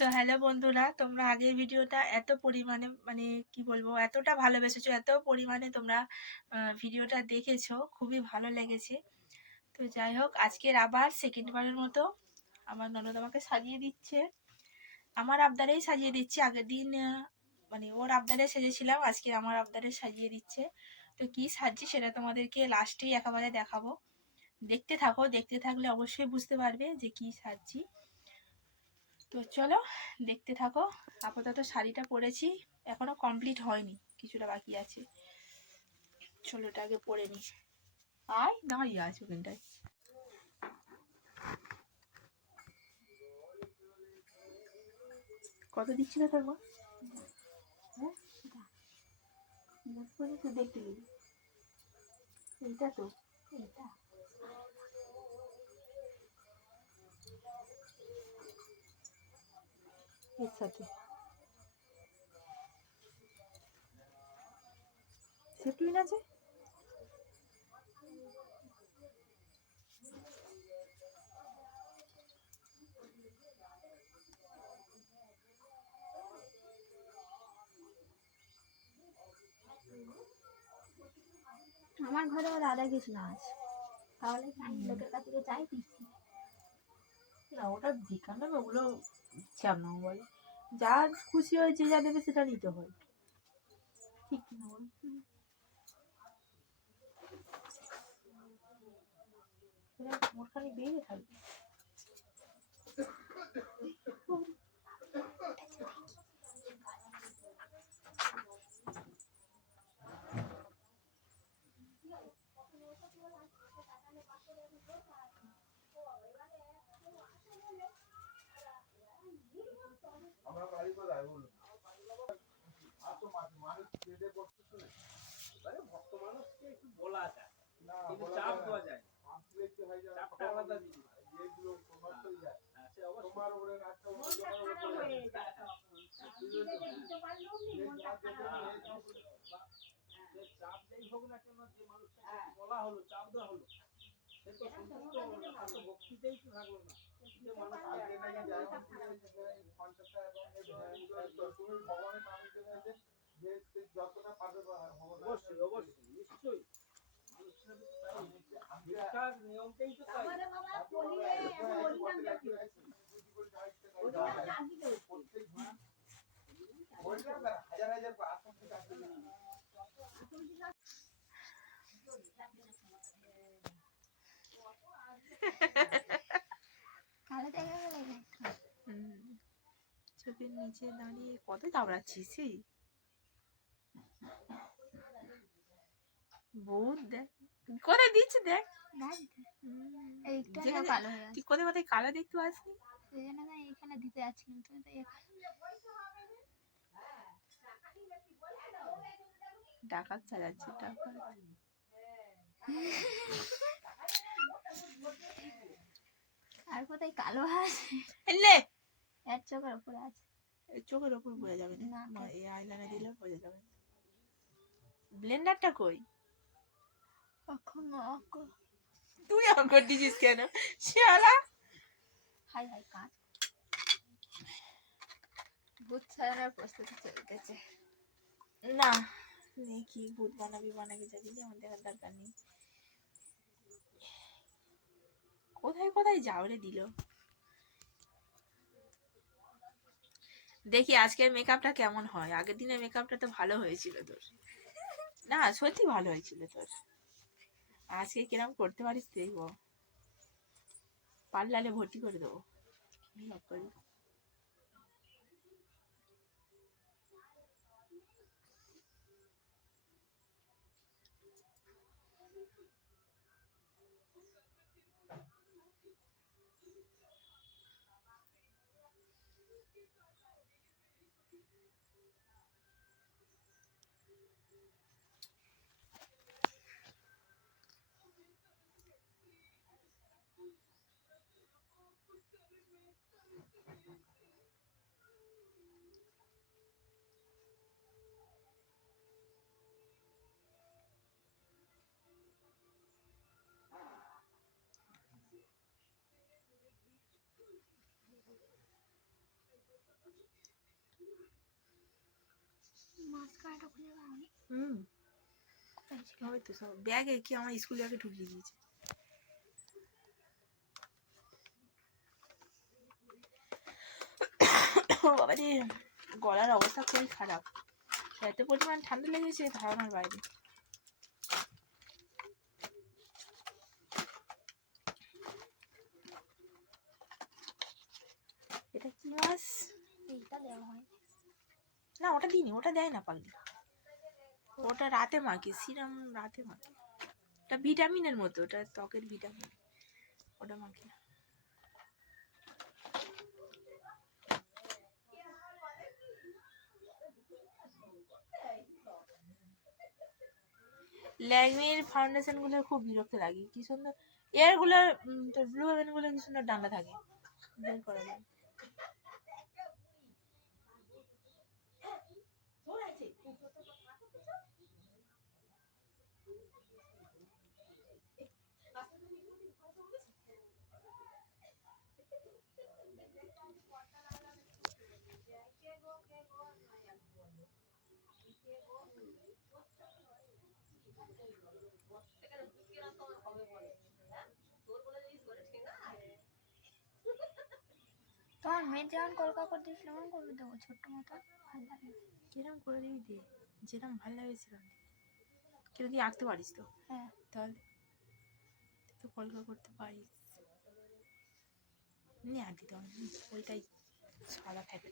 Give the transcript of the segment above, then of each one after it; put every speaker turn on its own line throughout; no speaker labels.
তো হ্যালো বন্ধুরা, তোমরা আগের ভিডিওটা এত পরিমাণে মানে কি বলব, এতটা ভালোবেসেছো, এত পরিমাণে তোমরা ভিডিওটা দেখেছ, খুবই ভালো লেগেছে। তো যাই হোক, আজকের আবার সেকেন্ড বারের মতো আমার ননদ আমাকে সাজিয়ে দিচ্ছে। আমার আবদারেই সাজিয়ে দিচ্ছে, আগের দিন মানে ওর আবদারে সেজেছিলাম, আজকে আমার আবদারে সাজিয়ে দিচ্ছে। তো কি সাজছি সেটা তোমাদেরকে লাস্টেই একেবারে দেখাবো। দেখতে থাকো, দেখতে থাকলে অবশ্যই বুঝতে পারবে যে কি সাজছি। তো চলো দেখতে থাকো। আপাতত শাড়িটা পরেছি, এখনও কমপ্লিট হয়নি, কিছুটা বাকি আছে। চলো এটা আগে পরে নি। আয়, দাঁড়িয়ে আছে ওখানটায় কত দিচ্ছিল তোর মা? হ্যাঁ দেখতে গেলি এইটা তো এইটা এর সাথে সেটুইন আছে?
আমার ঘরে ওর আদা কিছু না আছে। তাহলে কি আমি লোকের কাছ থেকে চাই দিচ্ছি
না ওটা বিকান ওগুলো আপনার বলে। যা খুশি হয়েছে যা দেবে সেটা নিতে হয়। ঠিক না মোটখানি বেরিয়ে থাকবে
আমরা বাড়ি কোথায় বলুন আসো মা- মানুষ পেটে বসতে তো
ভক্ত মানুষকে একটু বলা যায়। কিন্তু চাপ দেওয়া যায় না।
আনতে একটু হয়ে
চাপটা আলাদা হ্যাঁ, সে অবশ্যই।
তোমার উপরে রাখতে হবে তোমার উপরে পড়ে যাবে।
সে চাপ যেই হোক না কেন যে মানুষটাকে বলা হলো চাপ দেওয়া হলো সে তো সন্তুষ্ট হলো না তার তো ভক্তিতেই তো থাকল না। যে
নাকি পঞ্চাশটা এবং তুমি ভগবানের নাম সে যতটা পারবে
অবশ্যই অবশ্যই নিশ্চয়ই। শিক্ষার নিয়মটাই তো তাই।
হাজার হাজার
চোখের নিচে দাঁড়িয়ে কত দাবড়াচ্ছিস সেই বহুত দেখ। কোথায় দিচ্ছে দেখ তুই কোথায় কোথায় কালো দেখতে পাসনি
সেই জন্য তো এখানে দিতে যাচ্ছিলাম তুমি তো
ডাকাত সাজাচ্ছে ডাকাত।
আর কোথায় কালো আছে?
এলে
এর চোখের উপরে আছে।
এই চোখের ওপর বোঝা যাবে না। এই আইলাইনার দিলে বোঝা যাবে। ব্লেন্ডারটা কই? তুই অঙ্কর দিছিস কেন? শিয়ালা?
হাই হাই কাজ ভূত ছাড়ানোর প্রস্তুতি চলতেছে
না। দেখি ভূত বানাবি বানাবি যা দিদি আমার দেখার দরকার নেই। কোথায় কোথায় যাওরে দিল? দেখি আজকের মেকআপটা কেমন হয়? আগের দিনের মেকআপটা তো ভালো হয়েছিল তোর। না সত্যি ভালো হয়েছিল তোর। আজকে কিরম করতে পারিস দেখব পার্লারে ভর্তি করে দেবো। ব্যাগে কি আমার ঢুকিয়ে দিয়েছে। গলার অবস্থা খুবই খারাপ। এত পরিমাণ ঠান্ডা লেগেছে ধারণার বাইরে। ওটা দিইনি, ওটা দেয় না পাগলি। ওটা রাতে মাখি সিরাম রাতে মাখি ওটা ভিটামিনের মতো, ওটা ত্বকের ভিটামিন। ওটা মাখি ল্যাকমির ফাউন্ডেশনগুলো খুব বিরক্ত লাগে। কি সুন্দর, এয়ারগুলো তোর ব্লু হেভেনগুলো কি সুন্দর ডান্ডা থাকে। বের করা যায়
তোমার মেয়ের যেমন কলকা করে দিয়েছিল এমন করে দেবো ছোট্ট মতো?
কিরম করে দিবি দে যেরকম ভালো লাগে সেরকম দে কিরম তুই আঁকতে পারিস তো
হ্যাঁ
তাহলে তুই তো কলকা করতে পারিস নে আর দিতে হবে না, ওইটাই সাদা থাকে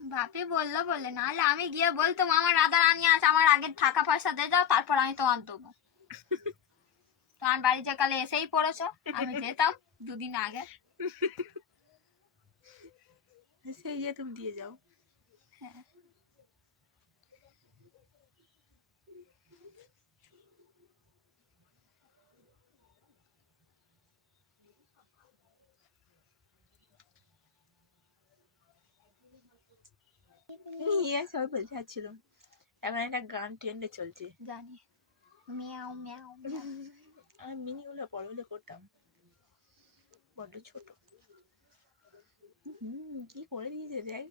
বাপি বলল বলে নাহলে আমি গিয়ে বলতাম আমার আধার আনিয়ে আছে আমার আগের টাকা পয়সা দিয়ে যাও তারপর আমি তোমার দেবো। তোমার বাড়ি যে কালে এসেই পড়েছো আমি যেতাম দুদিন আগে।
সেই যে তুমি দিয়ে যাও।
হ্যাঁ।
নিয়ে সবাই বলতে যাচ্ছিল এখন একটা গান ট্রেন্ডে চলছে।
জানি। Meow meow.
আমি মিনিগুলো বড় হলে করতাম। বড্ড ছোট। হুম কি করে দিয়েছে দেখ।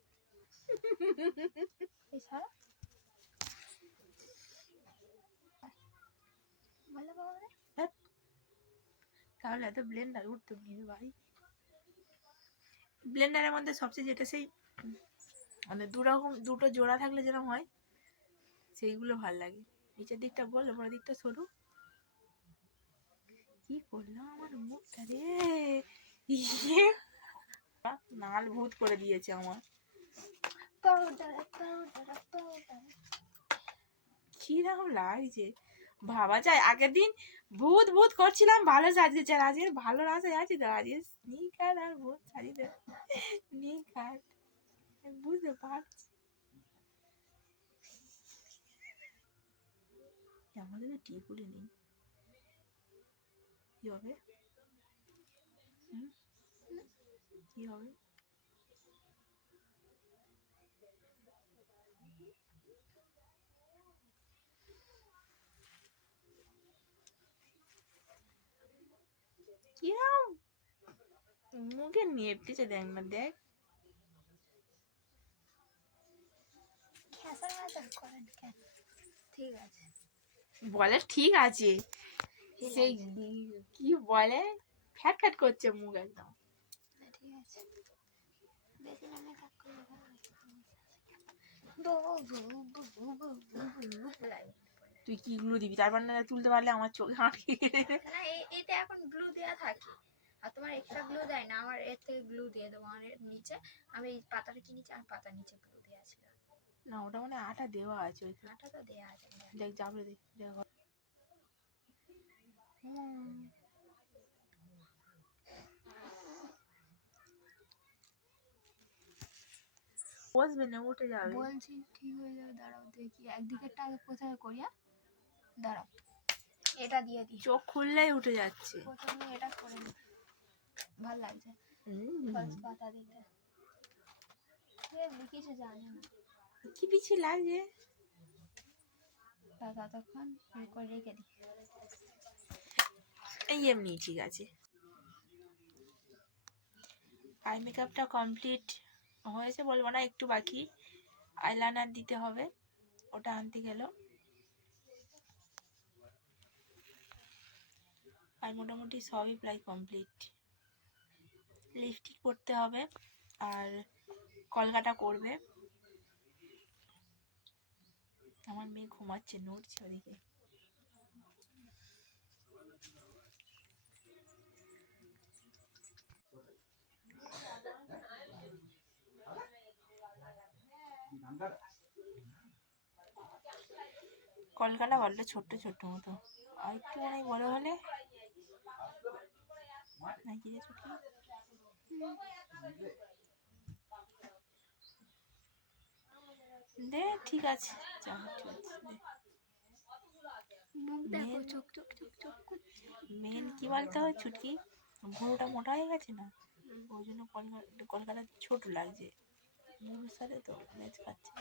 এছাড়া রে।
তাহলে এত ব্লেন্ডার উঠতো নিয়ে ভাই? ব্লেন্ডারের মধ্যে সবচেয়ে যেটা সেই মানে দু রকম দুটো জোড়া থাকলে যেরকম হয় সেইগুলো ভালো লাগে। নিচের দিকটা বল উপরের দিকটা সরু। কি করলাম আমার মুখটা রে? ইয়ে। নাল ভূত করে দিয়েছে আমার। কীরকম লাগছে ভাবা যায় আগের দিন ভূত ভূত করছিলাম ভালো সাজিয়েছে আর আজকে ভালো রাজা আছে তো আজকে স্নিকার আর ভূত সাজিয়ে স্নিকার। বুঝতে পারছি আমাদের তো টিকুলি নেই কি হবে? কি হবে কিরম মুখে নেপটেছে দেখ না দেখ বলে, ঠিক আছে। সেই কি- বলে? ফ্যাট ফ্যাট করছে মুখ একদম।
ঠিক আছে বেশি না মেকআপ।
তুই কি গ্লু দিবি? তারপর না তুলতে পারলে আমার চোখে আটকে
না এটা এখন গ্লু দেওয়া থাকে। আর তোমার এক্সট্রা গ্লু দেয় না। আমার এর থেকে গ্লু দিয়ে দেবো। আমার নিচে, আমি এই পাতাটা কিনেছি আর পাতার নিচে গ্লু দেওয়া ছিল।
না ওটা মানে আটা দেওয়া আছে ওই
আটা তো দেওয়া আছে
দেখ যাবে দেখ। দেখ বসবে না উঠে যাবে।
বলছি ঠিক হয়ে যাবে দাঁড়াও দেখি। একদিকেরটা আগে কোথায় করিয়া দাঁড়াও। এটা দিয়ে দিই।
চোখ খুললেই উঠে যাচ্ছে।
প্রথমে এটা করে নিই। ভালো লাগছে। পাতা দিতে। কিছু জানি না।
কি পিছিয়ে লাগছে
ততক্ষণ করে রেখে দিই।
এই এমনি ঠিক আছে। আই মেকআপটা কমপ্লিট হয়েছে বলব না একটু বাকি। আইলাইনার দিতে হবে ওটা আনতে গেল। আর মোটামুটি সবই প্রায় কমপ্লিট লিপস্টিক করতে হবে আর কলকাটা করবে। আমার মেয়ে ঘুমাচ্ছে, নড়ছে ওদিকে। কলকাতা বড্ড ছোট্ট ছোট্ট মতো। আর একটু মানে বড় হলে? নাকি দে ঠিক আছে। যা ঠিক আছে দে।
মুখ দেখো
মেন-
চোখ চোখ চোখ চোখ করছে।
মেন কি বলতে হয় ছুটকি? ভুরুটা মোটা হয়ে গেছে না? ওই জন্য কলকাতা কলকাতা ছোট লাগছে। ভুরুর সাথে তো ম্যাচ খাচ্ছে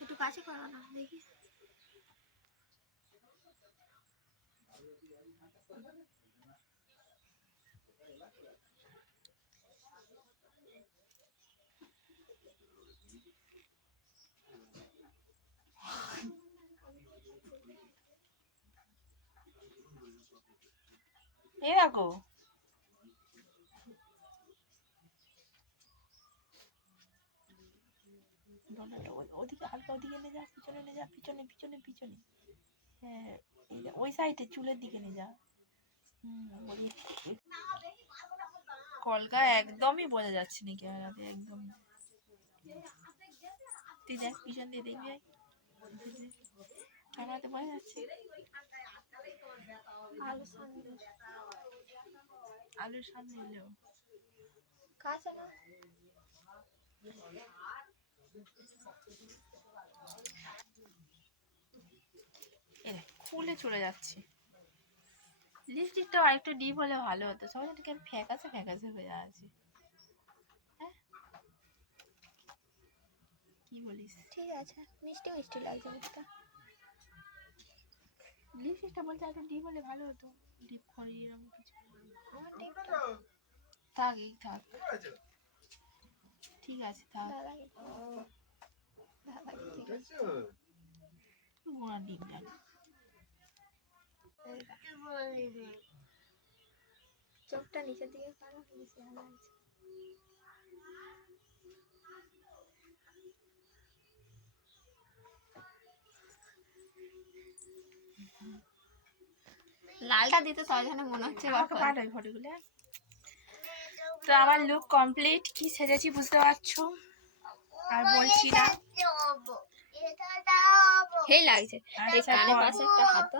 একটু কাছে করো না দেখি।
এই দেখো। ওদিকে হালকা ওদিকে নিয়ে যা, পিছনে নিয়ে যা, পিছনে পিছনে পিছনে। হ্যাঁ ওই সাইডে চুলের দিকে নিয়ে যা। কলকা একদমই বোঝা যাচ্ছে না ক্যামেরাতে একদম তুই দেখ, পিছন দিয়ে দেখবি। ক্যামেরাতে বোঝা যাচ্ছে।
আলো
আলুর সামনে এলেও
কাছে না।
খুলে চলে যাচ্ছে। লিপস্টিকটা আরেকটু ডিপ হলে ভালো হতো। সবাই যেন কেমন ফ্যাকাসে ফ্যাকাসে হয়ে আছে। হ্যাঁ? কি বলিস?
ঠিক আছে। মিষ্টি মিষ্টি লাগছে মুখটা।
লিপস্টিকটা বলছে একটু ডিপ হলে ভালো হতো। ডিপ করে এরকম কিছু। থাক এই থাক। ঠিক আছে থাক। গোড়া
চোখটা নিচের দিকে কেন বেশি লালটা দিতে তার জন্য মনে হচ্ছে
ফটোগুলো। তো আমার লুক কমপ্লিট কি সেজেছি বুঝতে পারছ? আর বলছি না।
হেই লাগছে। এই কানের পাশে একটা হাত।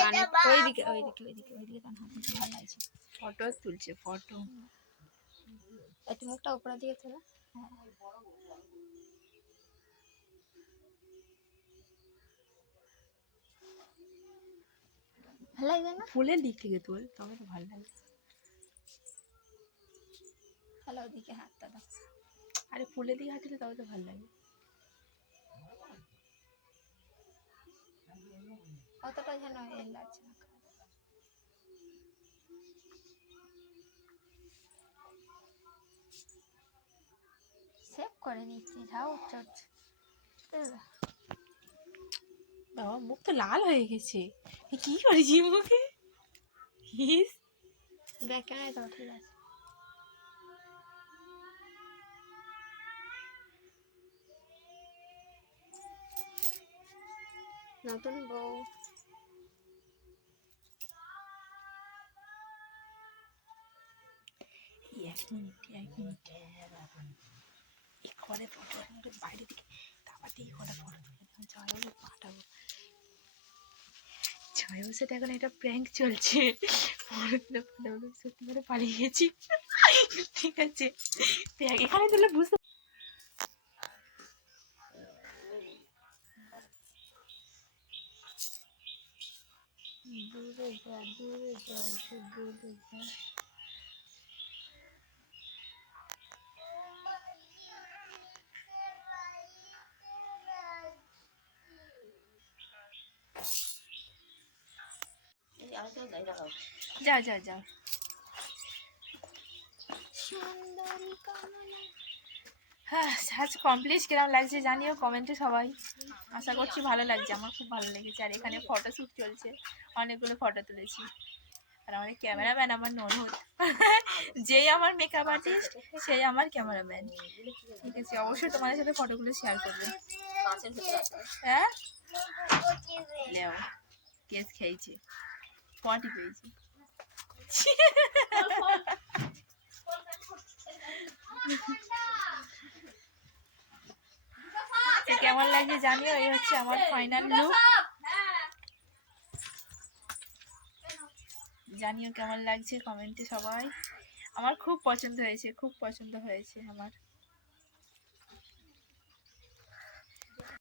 কানে ওইদিকে ওইদিকে ওইদিকে ওইদিকে কান হাত। লাগছে।
ফটো তুলছে ফটো
একটু মুখটা উপরের দিকে তোলো ভালো লাগবে না?
ফুলের দিক থেকে তোল তবে তো ভালো লাগে।
ভালো ওদিকে হাতটা দাও।
আরে ফুলের দিকে হাঁটলে তবে তো ভালো লাগে।
অতটা যেন এ লাগছে না। সেভ করে নিচ্ছি যাও চলছে
বাবা মুখ তো লাল হয়ে গেছে। কি করেছি মুখে? ইস
ব্যাক ক্যামেরায় দাও ঠিক আছে নতুন বউ।
এক মিনিট এক মিনিট। এই ঘরে ফটো বাইরে দিকে তারপর এই ঘরে ফটো তুলে জয়ও পাঠাবো জয়ও বলছে এখন একটা প্র্যাঙ্ক চলছে। সত্যি করে পালিয়ে গেছি ঠিক আছে। এখানে তাহলে বুঝতে দূরে যা দূরে যা দূরে যা। যাও
সুন্দরী কমলা
হ্যাঁ সাজ কমপ্লিট কিরম লাগছে জানিও কমেন্টে সবাই। আশা করছি ভালো লাগছে, আমার খুব ভালো লেগেছে। আর এখানে ফটো শ্যুট চলছে, অনেকগুলো ফটো তুলেছি। আর আমাদের ক্যামেরাম্যান আমার ননদ। যেই আমার মেকআপ আর্টিস্ট সেই আমার ক্যামেরাম্যান ঠিক আছে, অবশ্যই তোমাদের সাথে ফটোগুলো শেয়ার করবে। হ্যাঁ? কেস খেয়েছে। পটি পেয়েছি কেমন লাগছে জানিও? এই হচ্ছে আমার ফাইনাল লুক জানিও কেমন লাগছে কমেন্টে সবাই। আমার খুব পছন্দ হয়েছে, খুব পছন্দ হয়েছে আমার।